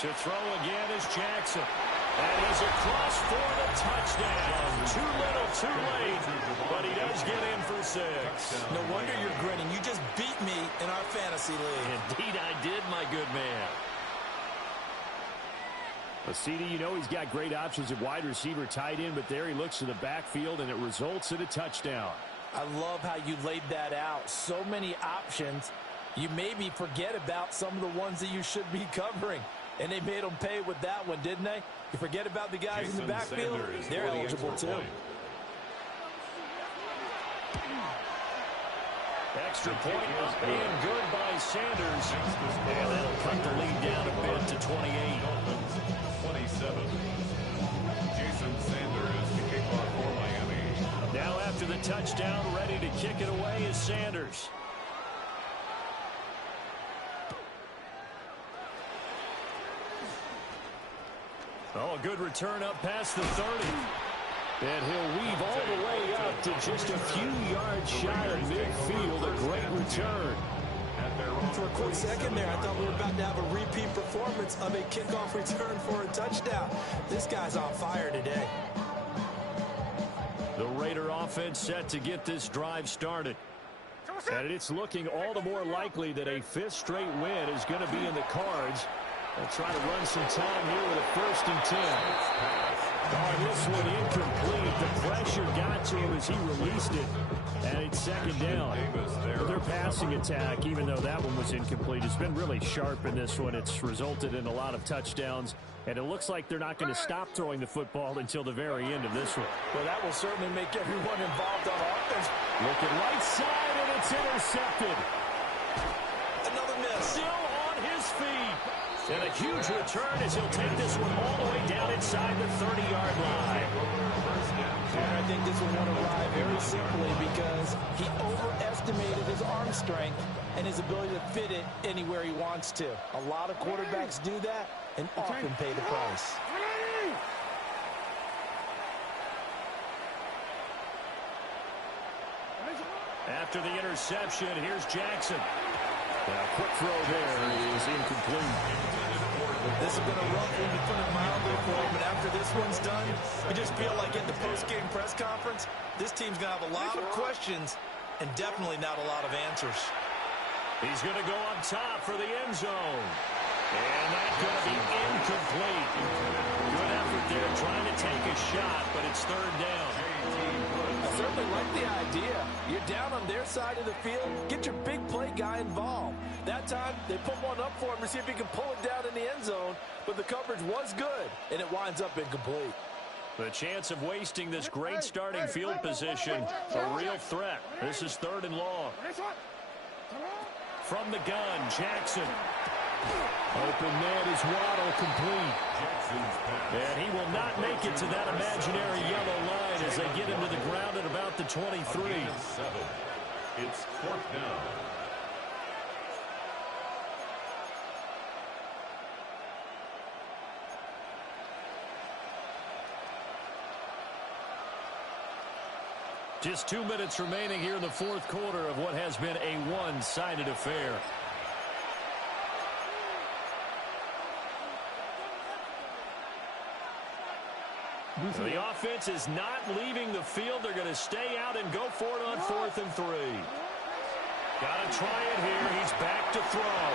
To throw again is Jackson. And he's across for the touchdown. Too little, too late. But he does get in for 6. No wonder you're grinning. You just beat me in our fantasy league. Indeed I did, my good man. Well, CD, you know he's got great options at wide receiver, tight end, but there he looks to the backfield, and it results in a touchdown. I love how you laid that out. So many options. You maybe forget about some of the ones that you should be covering. And they made them pay with that one, didn't they? You forget about the guys in the backfield, they're eligible too. Extra point up and good by Sanders. And that'll cut the lead down a bit to 28. 27. Jason Sanders to kick off for Miami. Now after the touchdown, ready to kick it away is Sanders. Oh, a good return up past the 30. And he'll weave all the way up to just a few yards shy of midfield. A great return. For a quick second there, I thought we were about to have a repeat performance of a kickoff return for a touchdown. This guy's on fire today. The Raider offense set to get this drive started. And it's looking all the more likely that a 5th straight win is going to be in the cards. They'll try to run some time here with a 1st and 10. Oh, this one incomplete. The pressure got to him as he released it. And it's 2nd down. Their passing attack, even though that one was incomplete, has been really sharp in this one. It's resulted in a lot of touchdowns. And it looks like they're not going to stop throwing the football until the very end of this one. Well, that will certainly make everyone involved on offense. Looking right side, and it's intercepted. Another miss. Still on his feet. And a huge return as he'll take this one all the way down inside the 30-yard line. And I think this will want to arrive very simply because he overestimated his arm strength and his ability to fit it anywhere he wants to. A lot of quarterbacks do that and often pay the price. After the interception, here's Jackson. A quick throw there is incomplete. This has been a rough one, to put it mildly, for him, but after this one's done, you just feel like in the post-game press conference, this team's going to have a lot of questions and definitely not a lot of answers. He's going to go up top for the end zone. And that's going to be incomplete. Good effort there trying to take a shot, but it's 3rd down. I certainly like the idea. You're down on their side of the field. Get your big play guy involved. That time, they put one up for him to see if he can pull it down in the end zone, but the coverage was good, and it winds up incomplete. The chance of wasting this great starting field position, a real threat. This is 3rd and long. From the gun, Jackson. Open net is Waddle, complete. And he will not make it to that imaginary yellow line as they get him to the ground at about the 23. It's 4th down. Just 2 minutes remaining here in the fourth quarter of what has been a one-sided affair. The offense is not leaving the field. They're going to stay out and go for it on 4th and 3. Got to try it here. He's back to throw.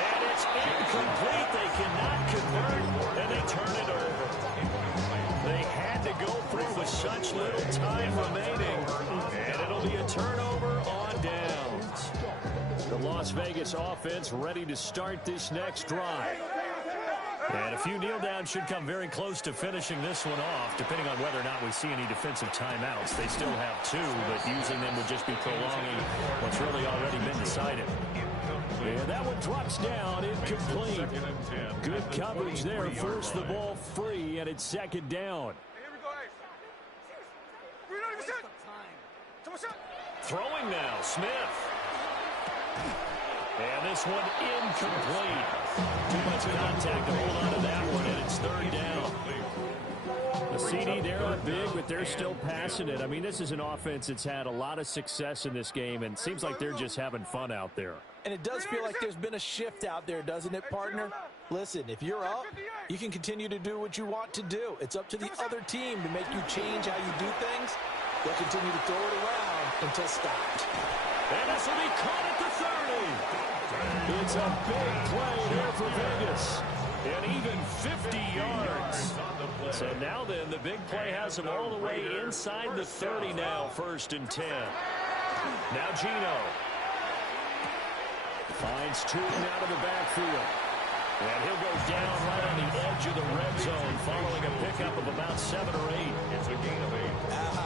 And it's incomplete. They cannot convert, and they turn it over. They had to go through with such little time remaining, and it'll be a turnover on downs. The Las Vegas offense ready to start this next drive. And a few kneel downs should come very close to finishing this one off, depending on whether or not we see any defensive timeouts. They still have 2, but using them would just be prolonging what's really already been decided. And that one drops down, incomplete. Good coverage there, forced the ball free, and it's 2nd down. Throwing now, Smith. And this one incomplete. Too much contact to hold on to that one, and it's 3rd down. The CD, they're up big, but they're still passing it. I mean, this is an offense that's had a lot of success in this game, and it seems like they're just having fun out there. And it does feel like there's been a shift out there, doesn't it, partner? Listen, if you're up, you can continue to do what you want to do. It's up to the other team to make you change how you do things. They'll continue to throw it around until stopped. And this will be caught at the 30. It's a big play there for Vegas. And even 50 yards. So now then, the big play has them all the way inside the 30 now, 1st and 10. Now Gino. Finds Tootin out of the backfield. And he'll go down right on the edge of the red zone following a pickup of about 7 or 8. It's a gain of 8.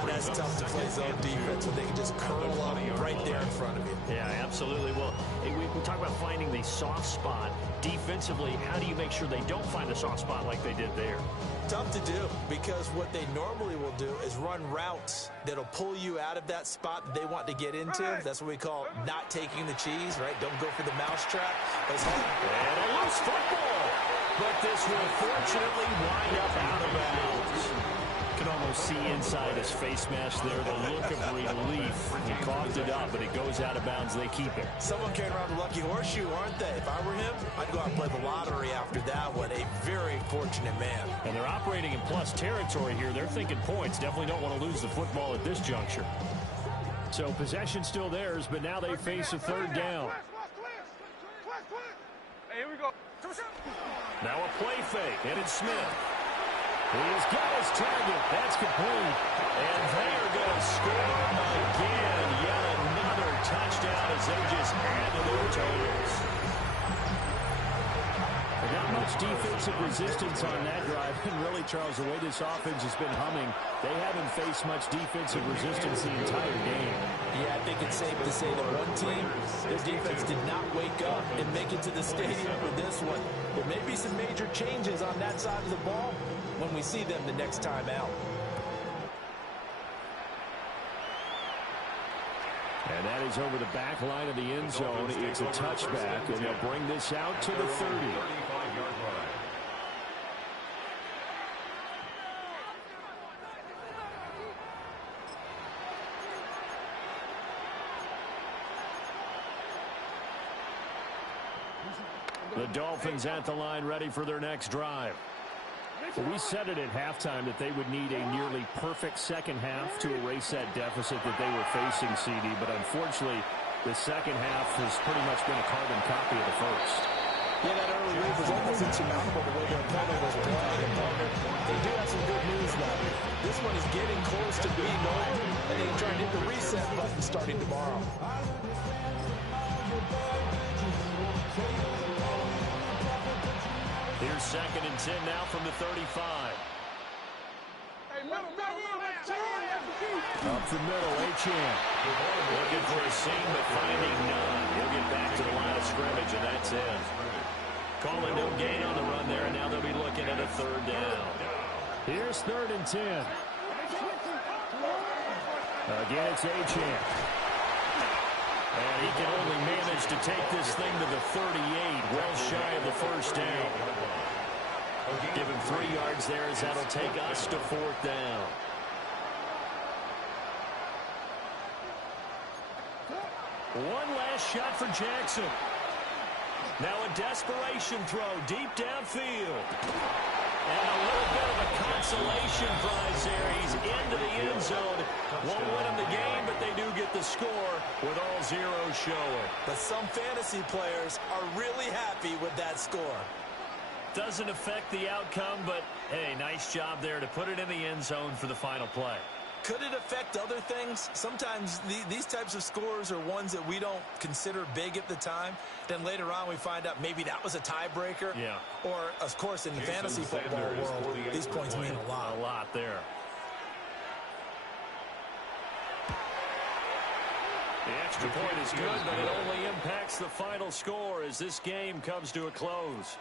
That's tough to play zone defense when they can just curl up right there in front of you. Yeah, absolutely. Well, we talk about finding the soft spot. Defensively, how do you make sure they don't find a soft spot like they did there? Tough to do, because what they normally will do is run routes that'll pull you out of that spot that they want to get into. That's what we call not taking the cheese, right? Don't go for the mousetrap. And a loose football. But this will fortunately wind up out of bounds. You can almost see inside his face mask there the look of relief. He coughed it up, but it goes out of bounds. They keep it. Someone carrying around the lucky horseshoe, aren't they? If I were him, I'd go out and play the lottery after that one. A very fortunate man. And they're operating in plus territory here. They're thinking points. Definitely don't want to lose the football at this juncture. So possession still theirs, but now they face a 3rd down. Hey, here we go. Now a play fake, and it's Smith. He's got his target. That's complete. And they are going to score again. Yet another touchdown as they just add to their totals. Not much defensive resistance on that drive. And really, Charles, the way this offense has been humming, they haven't faced much defensive resistance the entire game. Yeah, I think it's safe to say that one team, their defense did not wake up and make it to the stadium for this one. There may be some major changes on that side of the ball when we see them the next time out. And that is over the back line of the end zone. It's a touchback, and they'll bring this out to the 30. 35-yard line. The Dolphins at the line ready for their next drive. We said it at halftime that they would need a nearly perfect second half to erase that deficit that they were facing, CD. But unfortunately, the second half has pretty much been a carbon copy of the first. Yeah, that early lead was almost insurmountable the way their opponent was playing. They do have some good news now. This one is getting close to being over, and they can try and hit the reset button starting tomorrow. Here's 2nd and 10 now from the 35. Up the middle, Achane. Looking for a seam, but finding none. He'll get back to the line of scrimmage, and that's it. Calling no gain on the run there, and now they'll be looking at a 3rd down. Here's 3rd and 10. Again, it's Achane. And he can only manage to take this thing to the 38, well shy of the 1st down. Give him 3 yards there as that'll take us to 4th down. One last shot for Jackson. Now a desperation throw deep downfield. And a little bit of a consolation prize there. He's into the end zone. Won't win them the game, but they do get the score with all zeros showing. But some fantasy players are really happy with that score. Doesn't affect the outcome, but, hey, nice job there to put it in the end zone for the final play. Could it affect other things? Sometimes these types of scores are ones that we don't consider big at the time. Then later on we find out maybe that was a tiebreaker. Yeah. Or, of course, in the fantasy football world, these points mean a lot. A lot there. The extra point is good, but it only impacts the final score as this game comes to a close.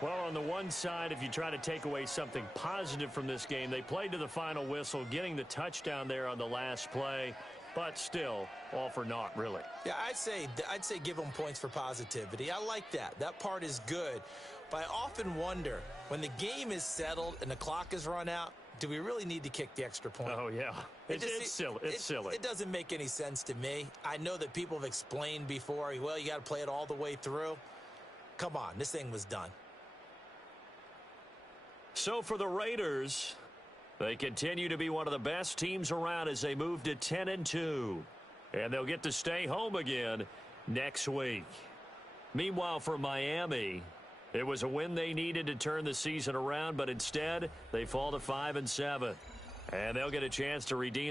Well, on the one side, if you try to take away something positive from this game, they played to the final whistle, getting the touchdown there on the last play, but still, all for naught, really. Yeah, I'd say give them points for positivity. I like that. That part is good. But I often wonder, when the game is settled and the clock is run out, do we really need to kick the extra point? Oh, yeah. It's silly. It's silly. It doesn't make any sense to me. I know that people have explained before, well, you got to play it all the way through. Come on, this thing was done. So for the Raiders, they continue to be one of the best teams around as they move to 10-2. And they'll get to stay home again next week. Meanwhile, for Miami, it was a win they needed to turn the season around, but instead they fall to 5-7. And they'll get a chance to redeem